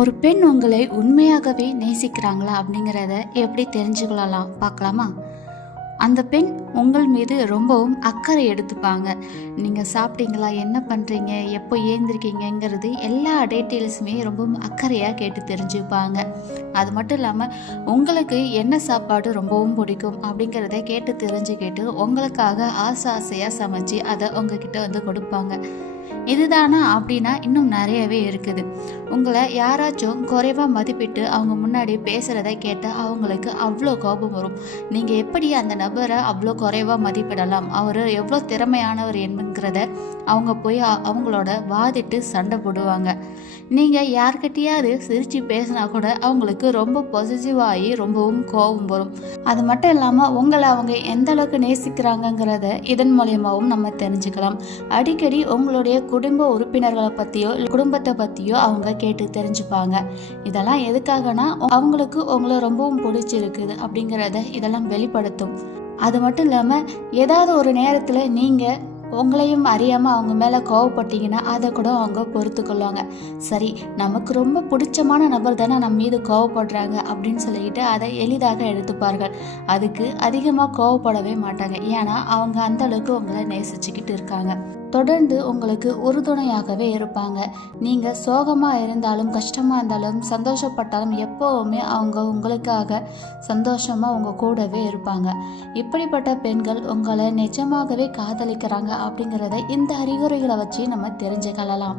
ஒரு பெண் உங்களை உண்மையாகவே நேசிக்கிறாங்களா அப்படிங்கிறத எப்படி தெரிஞ்சுக்கொள்ளலாம்? பார்க்கலாமா? அந்த பெண் உங்கள் மீது ரொம்பவும் அக்கறை எடுத்துப்பாங்க. நீங்கள் சாப்பிட்டீங்களா? என்ன பண்ணுறீங்க எப்போ ஏந்திருக்கீங்கங்கிறது எல்லா டீட்டெயில்ஸுமே ரொம்பவும் அக்கறையாக கேட்டு தெரிஞ்சுப்பாங்க. அது மட்டும் இல்லாமல் உங்களுக்கு என்ன சாப்பாடு ரொம்பவும் பிடிக்கும்? அப்படிங்கிறத கேட்டு தெரிஞ்சுக்கிட்டு உங்களுக்காக ஆசை ஆசையாக சமைச்சு அதை உங்ககிட்ட வந்து கொடுப்பாங்க. இதுதானா அப்படின்னா இன்னும் நிறையவே இருக்குது. உங்களை யாராச்சும் குறைவாக மதிப்பிட்டு அவங்க முன்னாடி பேசுகிறத கேட்டால் அவங்களுக்கு அவ்வளோ கோபம் வரும். நீங்கள் எப்படி அந்த நபரை அவ்வளோ குறைவாக மதிப்பிடலாம்? அவர் எவ்வளோ திறமையானவர் என்கிறத அவங்க போய் அவங்களோட வாதிட்டு சண்டை போடுவாங்க. நீங்கள் யார்கிட்டயாவது சிரித்து பேசினா கூட அவங்களுக்கு ரொம்ப பொசிட்டிவ் ஆகி ரொம்பவும் கோபம் வரும். அது மட்டும் இல்லாமல் உங்களை அவங்க எந்த அளவுக்கு நேசிக்கிறாங்கங்கிறத இதன் மூலியமாகவும் நம்ம தெரிஞ்சுக்கலாம். அடிக்கடி உங்களுடைய குடும்ப உறுப்பினர்களை பற்றியோ இல்லை குடும்பத்தை பற்றியோ அவங்க கேட்டு தெரிஞ்சுப்பாங்க. இதெல்லாம் எதுக்காகனா அவங்களுக்கு உங்களை ரொம்பவும் பிடிச்சிருக்குது அப்படிங்கிறத இதெல்லாம் வெளிப்படுத்தும். அது மட்டும் இல்லாமல் ஏதாவது ஒரு நேரத்தில் நீங்கள் உங்களையும் அறியாமல் அவங்க மேலே கோவப்பட்டீங்கன்னா அதை கூட அவங்க பொறுத்துக்கொள்வாங்க. சரி நமக்கு ரொம்ப பிடிச்சமான நபர் தானே நம்ம மீது கோவப்படுறாங்க அப்படின்னு சொல்லிக்கிட்டு அதை எளிதாக எடுத்துப்பார்கள். அதுக்கு அதிகமாக கோவப்படவே மாட்டாங்க. ஏன்னா அவங்க அந்த அளவுக்கு உங்களை நேசிச்சுக்கிட்டு இருக்காங்க. தொடர்ந்து உங்களுக்கு உறுதுணையாகவே இருப்பாங்க. நீங்கள் சோகமாக இருந்தாலும் கஷ்டமாக இருந்தாலும் சந்தோஷப்பட்டாலும் எப்போவுமே அவங்க உங்களுக்காக சந்தோஷமாக உங்க கூடவே இருப்பாங்க. இப்படிப்பட்ட பெண்கள் உங்களை நிஜமாகவே காதலிக்கிறாங்க அப்படிங்கிறத இந்த அறிகுறிகளை வச்சு நம்ம தெரிஞ்சுக்கலாம்